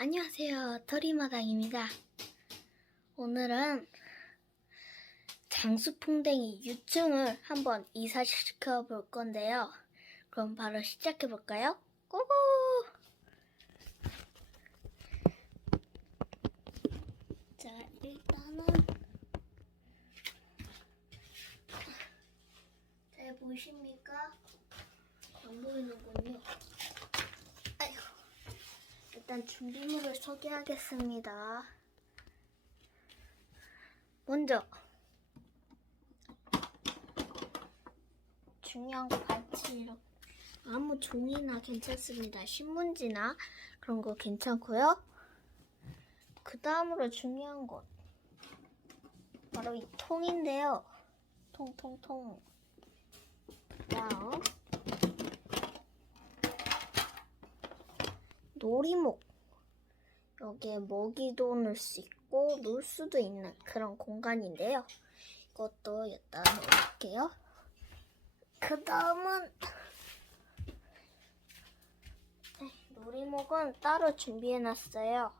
안녕하세요. 토리마당입니다. 오늘은 장수풍뎅이 유충을 한번 이사시켜 볼 건데요. 그럼 바로 시작해 볼까요? 고고! 자, 일단은 잘 보이십니까? 안 보이는군요. 일단 준비물을 소개하겠습니다. 먼저 중요한 거 이렇게 아무 종이나 괜찮습니다. 신문지나 그런 거 괜찮고요. 그 다음으로 중요한 것 바로 이 통인데요. 통통통. 다음 놀이목 여기에 먹이도 넣을 수 있고 놀 수도 있는 그런 공간인데요. 이것도 여기다 넣을게요. 그 다음은 네, 놀이목은 따로 준비해놨어요.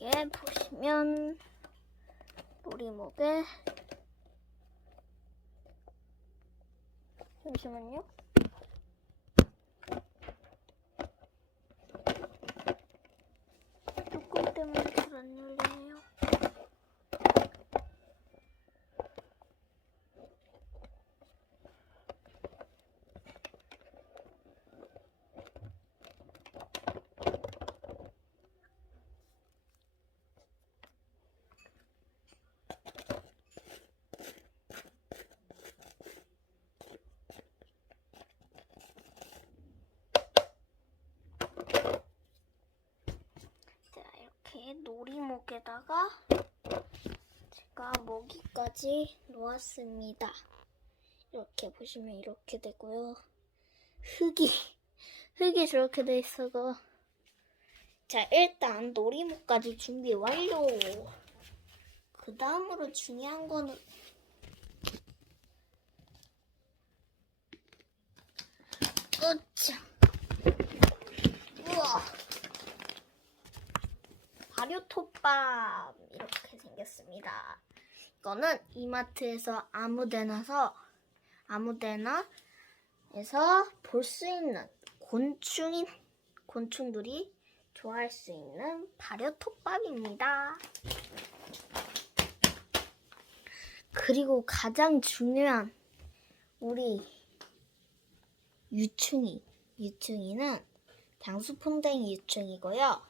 이렇게 보시면 놀이목에 잠시만요. 뚜껑 때문에 잘 안 열리네요. 자, 놀이목에다가 제가 먹이까지 놓았습니다. 이렇게 보시면 이렇게 되고요. 흙이, 흙이 저렇게 돼 있어서. 자, 일단 놀이목까지 준비 완료. 그 다음으로 중요한 거는 으쌰. 우와. 발효톱밥 이렇게 생겼습니다. 이거는 이마트에서 아무데나서 아무데나에서 볼 수 있는 곤충인 곤충들이 좋아할 수 있는 발효톱밥입니다. 그리고 가장 중요한 우리 유충이 유충이는 장수풍뎅이 유충이고요.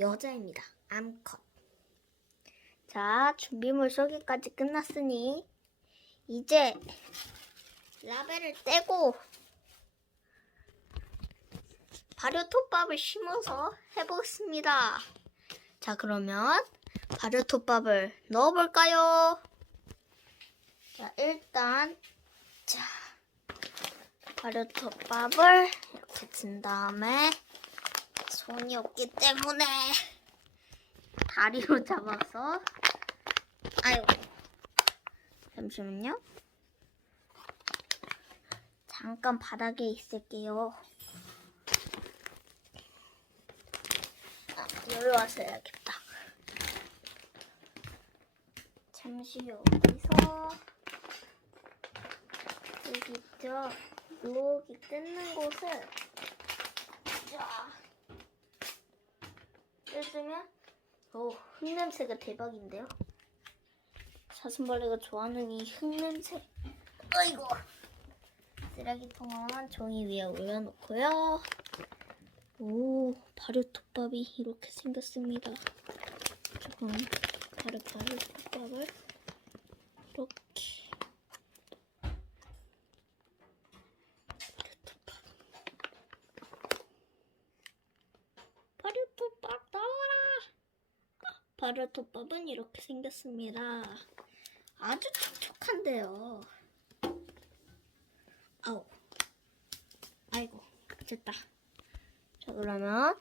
여자입니다. 암컷. 자, 준비물 소개까지 끝났으니 이제 라벨을 떼고 발효톱밥을 심어서 해보겠습니다. 자, 그러면 발효톱밥을 넣어볼까요? 자, 일단 자 발효톱밥을 이렇게 든 다음에 손이 없기 때문에 다리로 잡아서. 아이고 잠시만요. 잠깐 바닥에 있을게요. 아, 여기 와서 해야겠다. 잠시 여기서? 여기 있죠? 여기 뜯는 곳을 자 뜯으면? 오, 흙냄새가 대박인데요? 사슴벌레가 좋아하는 이 흙냄새. 어이구. 쓰레기통은 종이 위에 올려놓고요. 오, 발효톱밥이 이렇게 생겼습니다. 조금 바로 발효톱밥을 이렇게 발효톱밥 발효톱밥 나와라 발효톱밥은 이렇게 생겼습니다. 아주 촉촉한데요. 아우. 아이고, 됐다. 자, 그러면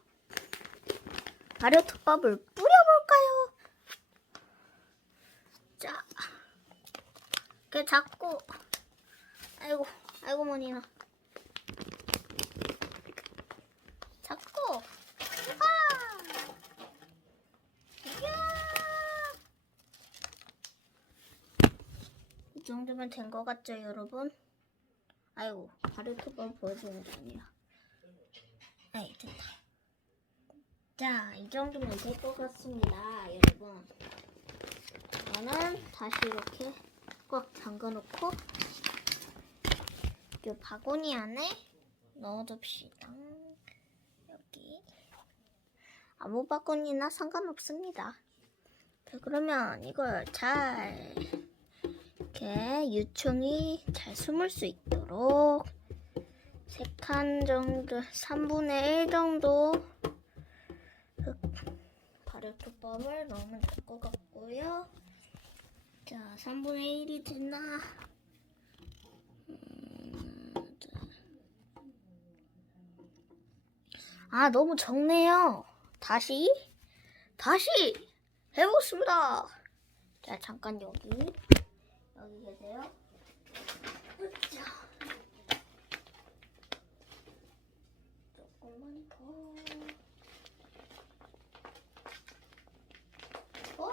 발효톱밥을 뿌려볼까요? 자, 이렇게 잡고, 아이고, 아이고, 머니나. 정도면 된 것 같죠, 여러분? 아이고, 바르토법 보여주는 게 아니라. 아이, 됐다. 자, 이 정도면 될 것 같습니다, 여러분. 저는 다시 이렇게 꽉 잠궈놓고 이 바구니 안에 넣어둡시다. 여기 아무 바구니나 상관없습니다. 자, 그러면 이걸 잘 이렇게 유충이 잘 숨을 수 있도록 세칸 정도, 3분의 1 정도 발효토법을 넣으면 될 것 같고요. 자, 3분의 1이 됐나? 음, 자. 아, 너무 적네요. 다시, 다시 해보겠습니다. 자, 잠깐 여기, 여기 계세요. 으쌰. 조금만 더. 와!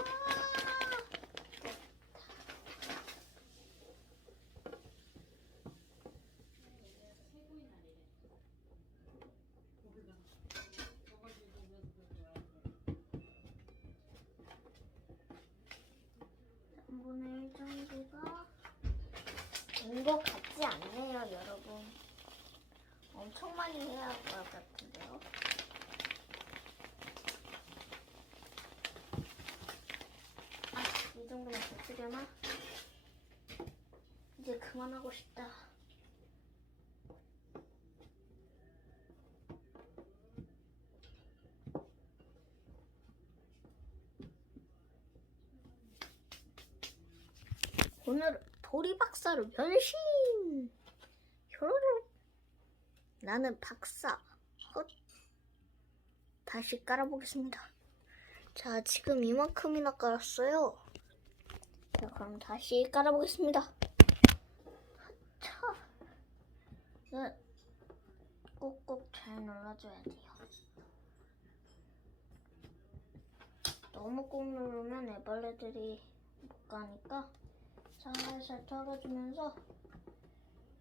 삼분의 1 정도가 된것 같지 않네요, 여러분. 엄청 많이 해야 할 것 같은데요. 아, 이 정도면 됐으려나? 이제 그만하고 싶다. 박사로 변신! 효로로 나는 박사. 헛. 다시 깔아보겠습니다. 자, 지금 이만큼이나 깔았어요. 자, 그럼 다시 깔아보겠습니다. 차. 네. 꼭꼭 잘 눌러줘야 돼요. 너무 꼭 누르면 애벌레들이 못 가니까 살살 털어주면서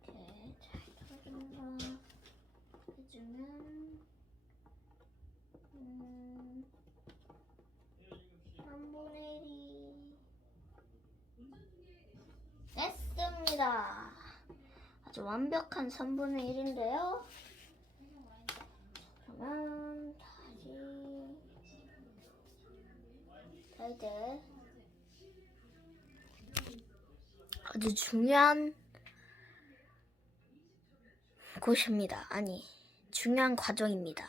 이렇게 잘 털어주면서 해주면 음, 3분의 1이 됐습니다. 아주 완벽한 3분의 1인데요. 그러면 다시 자 이제 아주 중요한 곳입니다. 아니, 중요한 과정입니다.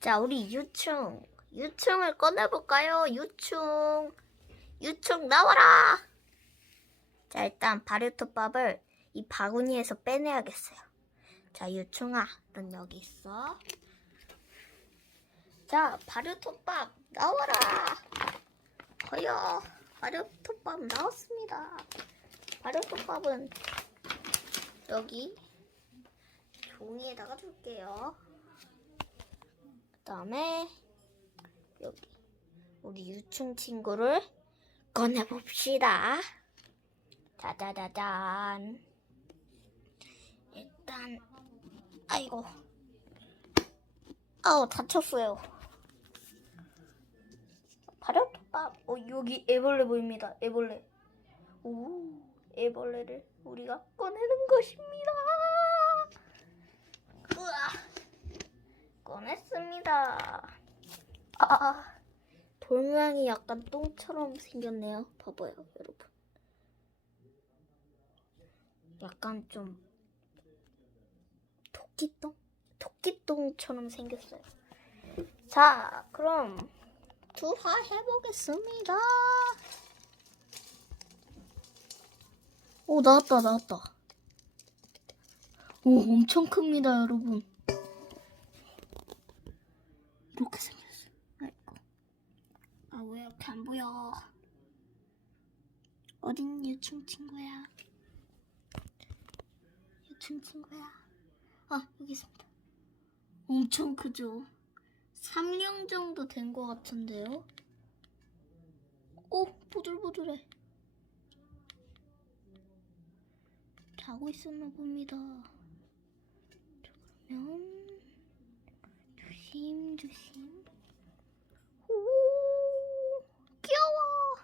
자, 우리 유충. 유충을 꺼내볼까요? 유충. 유충 나와라! 자, 일단 발효토밥을 이 바구니에서 빼내야겠어요. 자, 유충아, 넌 여기 있어. 자, 발효토밥 나와라! 허여, 발효토밥 나왔습니다. 발효토밥은 여기 종이에다가 줄게요. 그 다음에 여기 우리 유충 친구를 꺼내봅시다. 짜자자잔. 일단 아이고 아우 다쳤어요. 발효토밥 어 여기 애벌레 보입니다. 애벌레. 오 애벌레를 우리가 꺼내는 것입니다. 우와, 꺼냈습니다. 아, 돌 모양이 약간 똥처럼 생겼네요. 봐봐요, 여러분. 약간 좀 토끼똥? 토끼똥처럼 생겼어요. 자, 그럼 투하 해보겠습니다. 오, 나왔다, 나왔다. 오, 엄청 큽니다, 여러분. 이렇게 생겼어요. 아이고. 아, 왜 이렇게 안 보여? 어딘 유충 친구야? 유충 친구야. 아, 여기 있습니다. 엄청 크죠? 3년 정도 된 것 같은데요? 오, 보들보들해. 자고 있었나 봅니다. 자, 그러면 조심 조심. 오 귀여워.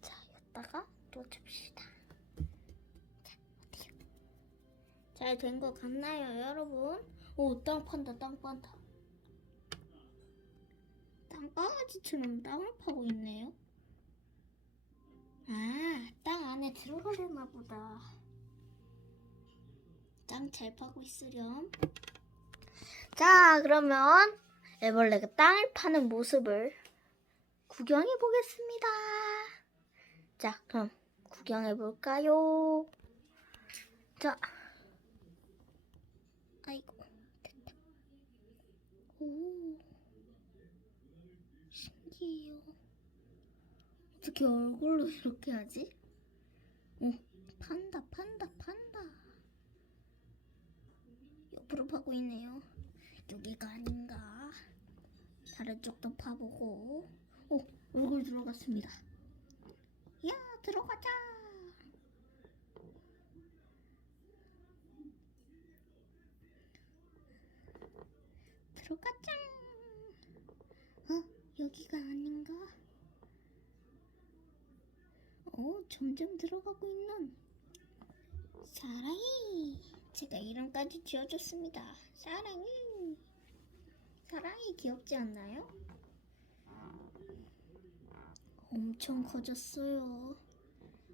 자 여기다가 놔줍시다. 자 어디요? 잘된것 같나요 여러분? 오 땅 판다 땅 판다. 땅강아지처럼 땅을 파고 있네요. 아, 땅 안에 들어가려나 보다. 땅 잘 파고 있으렴. 자, 그러면 애벌레가 땅을 파는 모습을 구경해 보겠습니다. 자, 그럼 구경해 볼까요? 자, 아이고, 됐다. 오, 신기해요. 어떻게 얼굴로 이렇게 하지? 어, 판다, 판다, 판다. 옆으로 파고 있네요. 여기가 아닌가? 다른 쪽도 파보고. 어, 얼굴 들어갔습니다. 야, 들어가자. 들어가자. 어, 여기가 아닌가? 오, 점점 들어가고 있는 사랑이. 제가 이름까지 지어줬습니다. 사랑이. 사랑이 귀엽지 않나요? 엄청 커졌어요.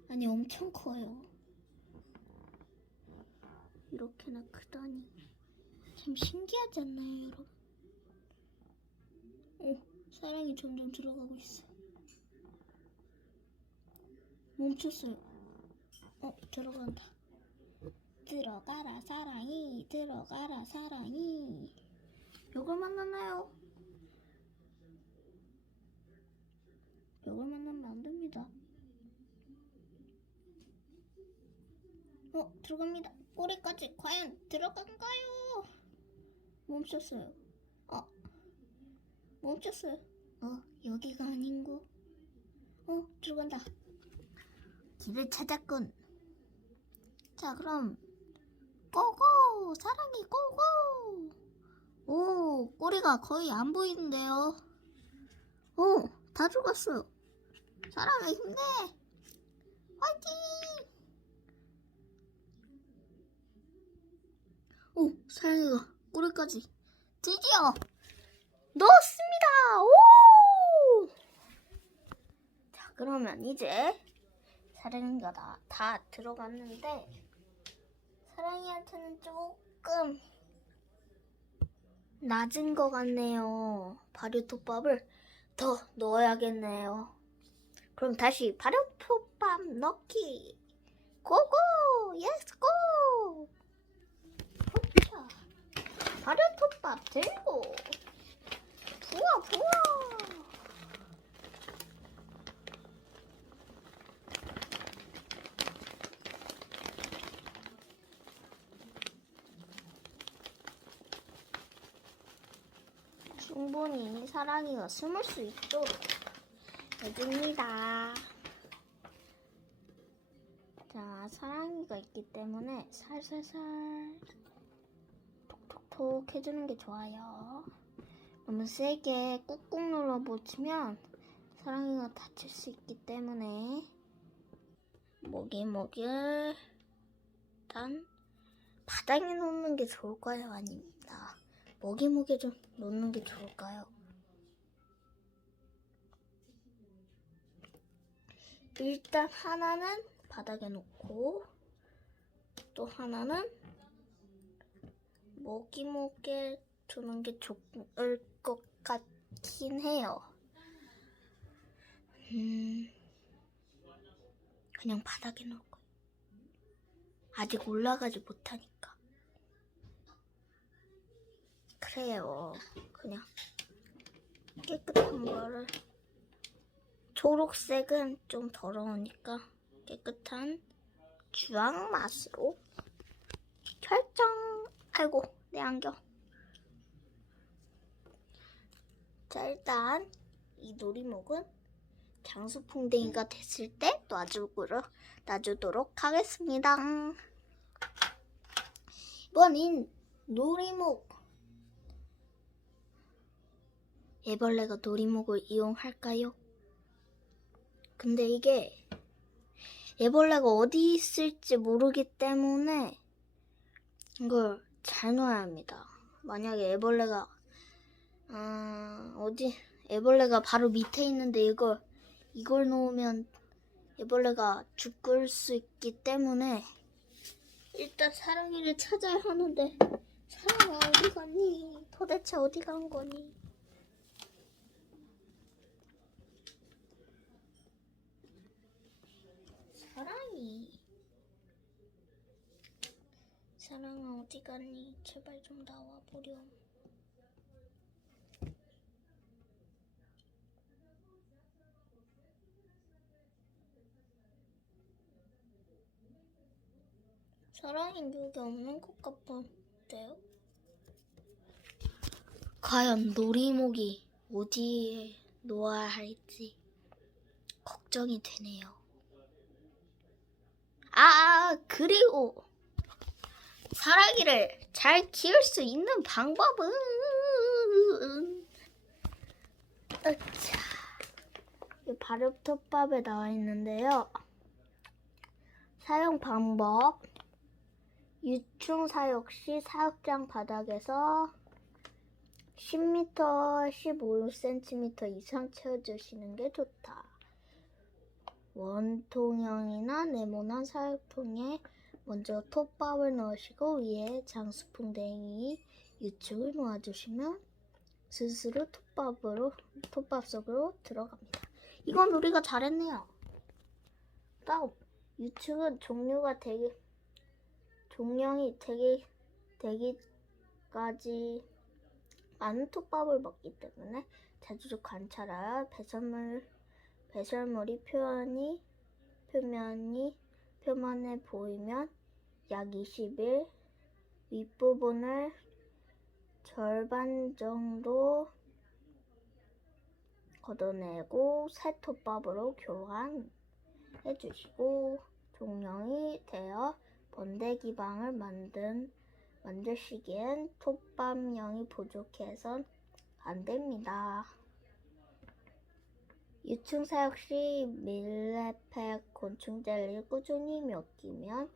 아니, 엄청 커요. 이렇게나 크다니. 참 신기하지 않나요, 여러분? 오, 사랑이 점점 들어가고 있어. 멈췄어요. 어, 들어간다. 들어가라, 사랑이. 들어가라, 사랑이. 벽을 만났나요? 벽을 만나면 안 됩니다. 어, 들어갑니다. 꼬리까지 과연 들어간가요? 멈췄어요. 어, 멈췄어요. 어, 여기가 아닌고. 어, 들어간다. 길을 찾았군. 자, 그럼 고고! 사랑이 고고! 오, 꼬리가 거의 안 보이는데요. 오, 다 죽었어요. 사랑이 힘내! 화이팅! 오, 사랑이가 꼬리까지 드디어 넣었습니다! 오! 자, 그러면 이제 사랑이가 다, 다 들어갔는데 사랑이한테는 조금 낮은 것 같네요. 발효톱밥을 더 넣어야겠네요. 그럼 다시 발효톱밥 넣기. 고고! 예스 고! 자, 발효톱밥 들고 부어 부어. 충분히 사랑이가 숨을 수 있도록 해줍니다. 자, 사랑이가 있기 때문에 살살살 톡톡톡 해주는 게 좋아요. 너무 세게 꾹꾹 눌러붙이면 사랑이가 다칠 수 있기 때문에 모기모기를 일단 바닥에 놓는 게 좋을까요? 아닙니다. 먹이무게 좀 놓는 게 좋을까요? 일단 하나는 바닥에 놓고 또 하나는 먹이무게 두는 게 좋을 것 같긴 해요. 음, 그냥 바닥에 놓을 거예요. 아직 올라가지 못하니까. 그래요. 그냥 깨끗한 거를 초록색은 좀 더러우니까 깨끗한 주황 맛으로 결정. 아이고 내 안경. 자 일단 이 놀이목은 장수풍뎅이가 됐을 때 놔주도록, 놔주도록 하겠습니다. 이번엔 놀이목. 애벌레가 놀이목을 이용할까요? 근데 이게 애벌레가 어디 있을지 모르기 때문에 이걸 잘 놓아야 합니다. 만약에 애벌레가 아, 어디 애벌레가 바로 밑에 있는데 이걸 이걸 놓으면 애벌레가 죽을 수 있기 때문에 일단 사랑이를 찾아야 하는데 사랑아 어디 갔니? 도대체 어디 간 거니? 사랑이 사랑아 어디 갔니? 제발 좀 나와 보렴. 사랑이 여기 없는 것 같은데요? 과연 놀이목이 어디에 놓아야 할지 걱정이 되네요. 아, 그리고 사랑이를 잘 키울 수 있는 방법은 으차. 이 발효톱밥에 나와 있는데요. 사용 방법 유충 사육 시 사육장 바닥에서 10m, 15cm 이상 채워주시는 게 좋다. 원통형이나 네모난 사육통에 먼저 톱밥을 넣으시고 위에 장수풍뎅이 유축을 놓아주시면 스스로 톱밥으로 톱밥 속으로 들어갑니다. 이건 우리가 잘했네요. 다음 유축은 종류가 되게 종량이 되게 되기까지 많은 톱밥을 먹기 때문에 자주 관찰하여 배설물 배설물이 표현이 표면이 표면에 보이면 약 20일 윗부분을 절반 정도 걷어내고 새 톱밥으로 교환해 주시고 종량이 되어 번데기방을 만든 만드시기엔 톱밥량이 부족해선 안 됩니다. 유충 사육 시 밀레팩 곤충 젤리를 꾸준히 먹이면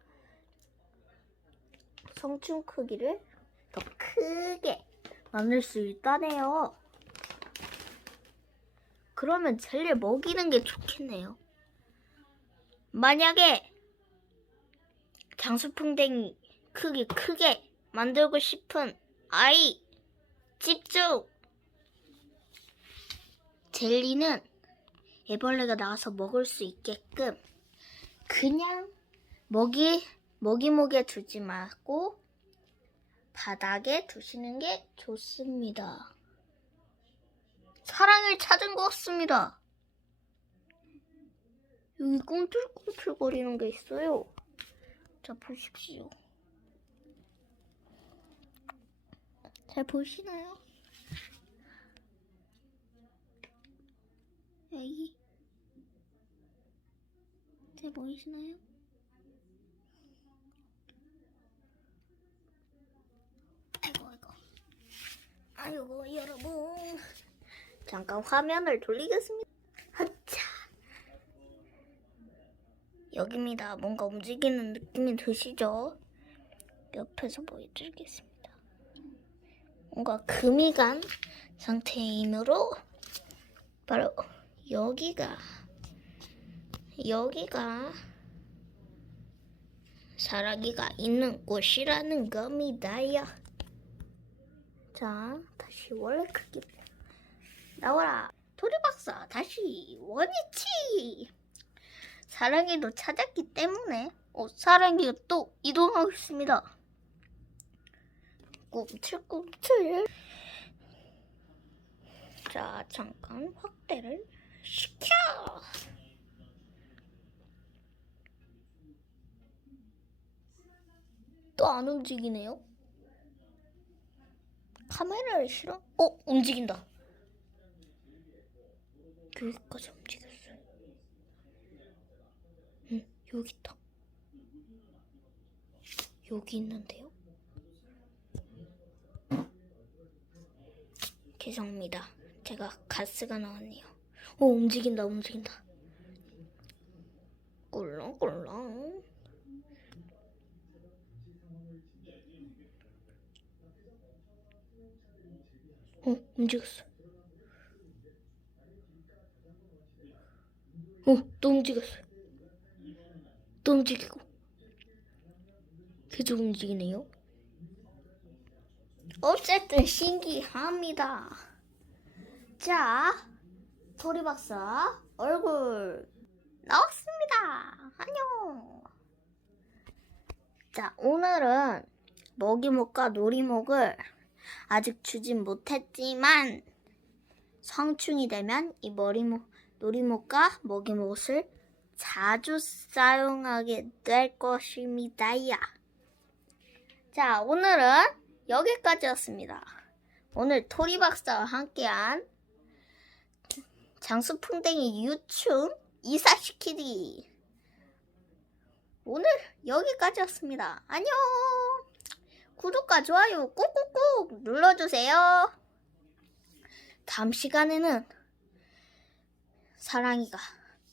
성충 크기를 더 크게 만들 수 있다네요. 그러면 젤리 먹이는 게 좋겠네요. 만약에 장수풍뎅이 크기 크게 만들고 싶은 아이 집중! 젤리는 애벌레가 나와서 먹을 수 있게끔 그냥 먹이 먹이목에 두지 말고 바닥에 두시는 게 좋습니다. 사랑을 찾은 것 같습니다. 여기 꿈틀꿈틀거리는 게 있어요. 자, 보십시오. 잘 보시나요? 여기. 잘 보이시나요? 아이고, 아이고. 아이고, 여러분. 잠깐 화면을 돌리겠습니다. 하차. 여기입니다. 뭔가 움직이는 느낌이 드시죠? 옆에서 보여드리겠습니다. 뭔가 금이 간 상태이므로 바로 여기가 여기가 사라기가 있는 곳이라는 겁니다요. 자, 다시 원래 크기 나와라. 도리박사 다시 원위치. 사랑이도 찾았기 때문에 어, 사랑이가 또 이동하고 있습니다. 꿈틀꿈틀. 자, 잠깐 확대를 시켜. 또 안 움직이네요. 카메라를 실어? 어, 움직인다. 여기까지 움직였어요. 여기 있다. 여기 있는데요. 죄송합니다. 제가 가스가 나왔네요. 오 움직인다 움직인다. 꿀렁꿀렁. 어 움직였어. 어, 또 움직였어. 또 움직이고. 계속 움직이네요. 어쨌든 신기합니다. 자, 토리 박사 얼굴 나왔습니다. 안녕. 자, 오늘은 먹이목과 놀이목을 아직 주진 못했지만 성충이 되면 이 머리목, 놀이목과 먹이목을 자주 사용하게 될 것입니다야. 자, 오늘은 여기까지였습니다. 오늘 토리 박사와 함께한 장수풍뎅이 유충 이사시키기. 오늘 여기까지였습니다. 안녕! 구독과 좋아요 꾹꾹꾹 눌러주세요. 다음 시간에는 사랑이가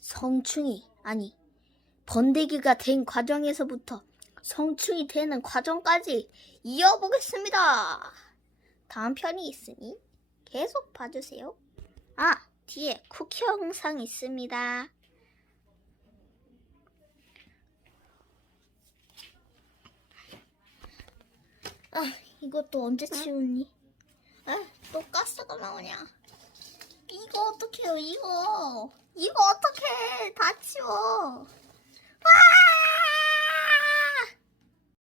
성충이 아니 번데기가 된 과정에서부터 성충이 되는 과정까지 이어보겠습니다. 다음 편이 있으니 계속 봐주세요. 아 뒤에 쿠키 영상 있습니다. 아, 이것도 언제 치우니? 아, 또 가스가 나오냐? 이거 어떡해요, 이거? 이거 어떡해! 다 치워! 와! 아!